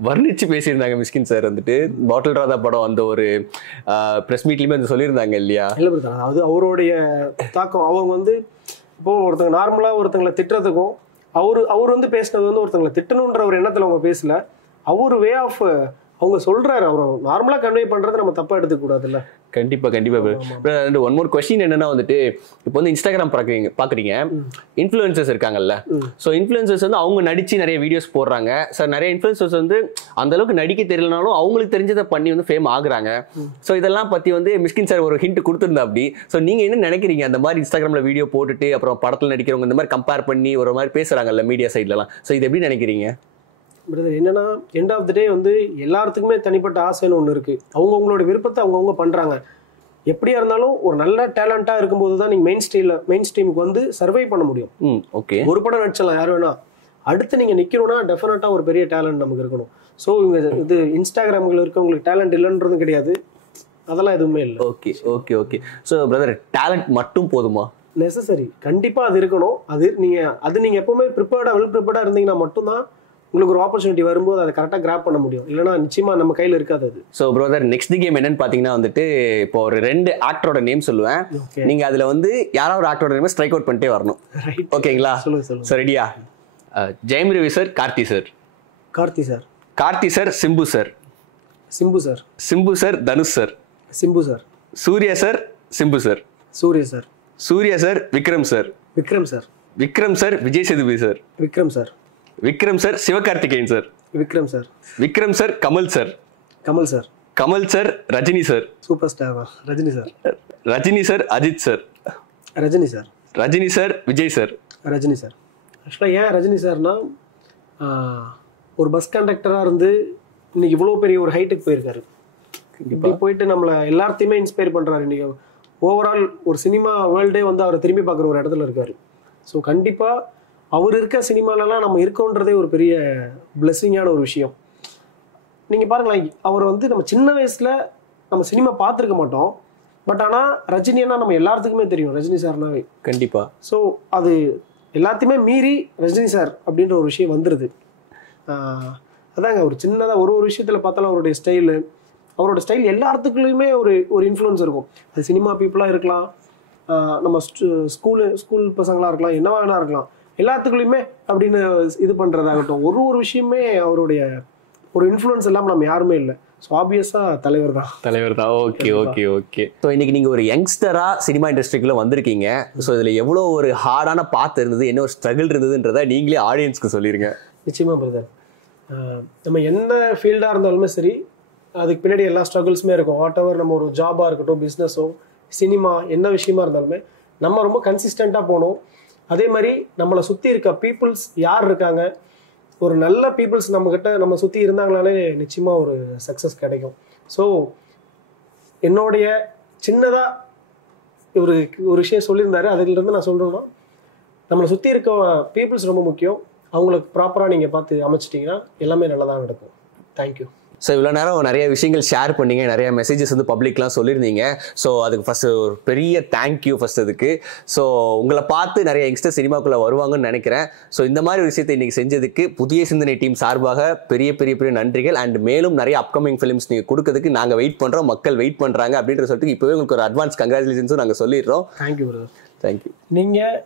வர்ணிச்சு பேசியிருந்தாங்க. மிஸ்கின் சார் வந்துட்டு பாட்டில் ராதா படம் அந்த ஒரு பிரஸ் மீட்லயுமே வந்து சொல்லியிருந்தாங்க இல்லையா? இல்லை பிரதர், அது அவருடைய தாக்கம். அவங்க வந்து இப்போ ஒருத்தங்க நார்மலா ஒருத்தங்களை திட்டுறதுக்கும் அவர் வந்து பேசினது வந்து ஒருத்தங்களை திட்டணுன்ற ஒரு எண்ணத்துல அவங்க பேசல. அவர் வே ஆஃப் அவங்க சொல்றாரு, அவர் நார்மலா கன்வே பண்றதை நம்ம தப்பா எடுத்துக்க கூடாதுல்ல. கண்டிப்பா கண்டிப்பா. ஒன் மோர் கொஸ்டின் என்னன்னா வந்துட்டு, இப்போ வந்து இன்ஸ்டாகிராம் பாக்குறீங்க, இன்ஃப்ளூயன்சர்ஸ் இருக்காங்கல்ல. ஸோ இன்ஃப்ளூயன்சர்ஸ் வந்து அவங்க நடிச்சு நிறைய வீடியோஸ் போடுறாங்க. சார் நிறைய இன்ஃப்ளூயன்சர்ஸ் வந்து அந்த அளவுக்கு நடிக்க தெரியலனாலும் அவங்களுக்கு தெரிஞ்சதை பண்ணி வந்து ஃபேம் ஆகுறாங்க. ஸோ இதெல்லாம் பத்தி வந்து மிஸ்கின் சார் ஒரு ஹிண்ட் கொடுத்துருந்தா அப்படி. ஸோ நீங்க என்ன நினைக்கிறீங்க? அந்த மாதிரி இன்ஸ்டாகிராம்ல வீடியோ போட்டுட்டு அப்புறம் படத்துல நடிக்கிறவங்க இந்த மாதிரி கம்பேர் பண்ணி ஒரு மாதிரி பேசுறாங்கல்ல மீடியா சைட்லலாம். ஸோ இது எப்படி நினைக்கிறீங்க? பிரதர், என்னன்னா எண்ட் ஆஃப் த டே வந்து எல்லாத்துக்குமே தனிப்பட்ட ஆசைன்னு ஒன்று இருக்கு. அவங்கவுங்களோட விருப்பத்தை அவங்கவுங்க பண்றாங்க. எப்படியா இருந்தாலும் ஒரு நல்ல டேலண்டா இருக்கும்போது தான் நீங்க மெயின் ஸ்ட்ரீமுக்கு வந்து சர்வை பண்ண முடியும். ஓகே, ஒரு படம் நடிச்சலாம் யார் வேணா. அடுத்து நீங்க நிக்கணும்னா டெஃபினட்டா ஒரு பெரிய டேலண்ட் நமக்கு இருக்கணும். ஸோ இவங்க இது இன்ஸ்டாகிராம்ல இருக்கவங்களுக்கு டேலண்ட் இல்லைன்றதும் கிடையாது, அதெல்லாம் எதுவுமே இல்லை. Okay okay okay. So brother, talent மட்டும் போதுமா? நெசசரி, கண்டிப்பா அது இருக்கணும். அது நீங்க எப்பவுமே வெல் ப்ரிப்பேர்டா இருந்தீங்கன்னா மட்டும்தான் உங்களுக்கு ஒரு ஆப்பர்ச்சுனிட்டி வரும்போது அதை கரெக்டாக கிராப் பண்ண முடியும். இல்லைன்னா நிச்சயமா நம்ம கையில் இருக்காது அது. ஸோ பிரதர், நெக்ஸ்ட் கேம் என்னன்னு பார்த்தீங்கன்னா வந்துட்டு, இப்போ ஒரு 2 ஆக்டரோட நேம் சொல்லுவேன். நீங்க அதுல வந்து யாராவது ஒரு ஆக்டரோட நேம் ஸ்ட்ரைக் அவுட் பண்ணிட்டே வரணும். ஓகேங்களா? ஸோ ரெடியா? Jayam Ravi sir, Karthi sir. Karthi sir, Simbu sir. Simbu sir, Dhanush sir. Suriya sir, Simbu sir. Suriya sir, Vikram sir. Vikram sir, Vijay Sethupathi sir. Vikram sir, Sivakarthikeyan sir. Vikram sir, Kamal sir. Kamal sir, Rajini sir. Super star Rajini sir, Ajith sir. Rajini sir, Vijay sir. ஆக்சுவலாக ஏன் ரஜினி சார்னா, ஒரு பஸ் கண்டக்டராக இருந்து இன்னைக்கு இவ்வளோ பெரிய ஒரு ஹைட்டுக்கு போயிருக்காரு. இப்படி போயிட்டு நம்மளை எல்லாத்தையுமே இன்ஸ்பயர் பண்ணுறாரு. இன்னைக்கு ஓவரால் ஒரு சினிமா வேர்ல்டே வந்து அவரை திரும்பி பார்க்குற ஒரு இடத்துல இருக்காரு. ஸோ கண்டிப்பாக அவர் இருக்க சினிமாலலாம் நம்ம இருக்கோன்றதே ஒரு பெரிய பிளெஸிங்கான ஒரு விஷயம். நீங்கள் பாருங்களேன், அவர் வந்து நம்ம சின்ன வயசில் நம்ம சினிமா பார்த்துருக்க மாட்டோம். பட் ஆனால் ரஜினின்னா நம்ம எல்லாத்துக்குமே தெரியும், ரஜினி சார்னாவே. கண்டிப்பாக. ஸோ அது எல்லாத்தையுமே மீறி ரஜினி சார் அப்படின்ற ஒரு விஷயம் வந்துடுது. அதாங்க ஒரு சின்னதாக ஒரு விஷயத்தில் பார்த்தாலும் அவரோட ஸ்டைல் எல்லாத்துக்குள்ளேயுமே ஒரு இன்ஃப்ளூயன்ஸ் இருக்கும். அது சினிமா பீப்புளாக இருக்கலாம், நம்ம ஸ்கூல் பசங்களாக இருக்கலாம், என்னவா வேணா இருக்கலாம். எல்லாத்துக்குள்ளேயுமே அப்படின்னு இது பண்ணுறதாகட்டும், ஒரு விஷயமே அவருடைய ஒரு இன்ஃப்ளூயன்ஸ் இல்லாமல் நம்ம யாருமே இல்லை. ஸோ ஆப்வியஸாக தலைவர் தான். Okay okay okay. ஸோ இன்னைக்கு நீங்கள் ஒரு யங்ஸ்டராக சினிமா இண்டஸ்ட்ரிக்குள்ளே வந்திருக்கீங்க. ஸோ இதில் எவ்வளோ ஒரு ஹார்டான பாத்து இருந்தது, என்ன ஒரு ஸ்ட்ரகிள் இருந்ததுன்றதை நீங்களே ஆடியன்ஸ்க்கு சொல்லிடுங்க. நிச்சயமாக பிரதர், நம்ம என்ன ஃபீல்டாக இருந்தாலுமே சரி, அதுக்கு பின்னாடி எல்லா ஸ்ட்ரகிள்ஸுமே இருக்கும். வாட் எவர் நம்ம ஒரு ஜாபாக இருக்கட்டும், பிஸ்னஸோ சினிமா என்ன விஷயமா இருந்தாலுமே நம்ம ரொம்ப கன்சிஸ்டண்ட்டாக போகணும். அதே மாதிரி நம்மளை சுற்றி இருக்க பீப்புள்ஸ் யார் இருக்காங்க, ஒரு நல்ல பீப்புள்ஸ் நம்ம சுற்றி இருந்தாங்கனாலே நிச்சயமாக ஒரு சக்ஸஸ் கிடைக்கும். ஸோ என்னுடைய சின்னதாக ஒரு விஷயம் சொல்லியிருந்தாரு, அதுலேருந்து நான் சொல்கிறேன்னா, நம்மளை சுற்றி இருக்க பீப்புள்ஸ் ரொம்ப முக்கியம். அவங்களுக்கு ப்ராப்பராக நீங்கள் பார்த்து அமைச்சிட்டிங்கன்னா எல்லாமே நல்லதாக நடக்கும். தேங்க்யூ. ஸோ இவ்வளோ நேரம் நிறைய விஷயங்கள் ஷேர் பண்ணீங்க, நிறைய மெசேஜஸ் வந்து பப்ளிக்லாம் சொல்லியிருந்தீங்க. ஸோ அதுக்கு ஃபஸ்ட்டு ஒரு பெரிய தேங்க்யூ ஃபஸ்ட் அதுக்கு. ஸோ உங்களை பார்த்து நிறைய யங்ஸ்டர் சினிமாக்குள்ளே வருவாங்கன்னு நினைக்கிறேன். ஸோ இந்த மாதிரி ஒரு விஷயத்தை இன்றைக்கி செஞ்சதுக்கு புதிய சிந்தனை டீம் சார்பாக பெரிய பெரிய பெரிய நன்றிகள். அண்ட் மேலும் நிறைய அப்கமிங் ஃபிலிம்ஸ் நீங்கள் கொடுக்கறதுக்கு நாங்கள் வெயிட் பண்ணுறோம், மக்கள் வெயிட் பண்ணுறாங்க அப்படின்ற சொல்லிட்டு இப்போவே உங்களுக்கு ஒரு அட்வான்ஸ் கங்க்ராச்சுலேஷன்ஸும் நாங்கள் சொல்லிடுறோம். Thank you brother. தேங்க்யூ. நீங்கள்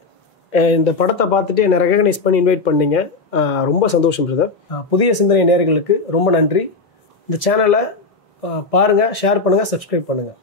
இந்த படத்தை பார்த்துட்டு என்னை ரெகக்னைஸ் பண்ணி இன்வைட் பண்ணீங்க. ரொம்ப சந்தோஷம் பிரதர். புதிய சிந்தனை நேயர்களுக்கு ரொம்ப நன்றி. இந்த சேனலை பாருங்கள், ஷேர் பண்ணுங்கள், சப்ஸ்கிரைப் பண்ணுங்கள்.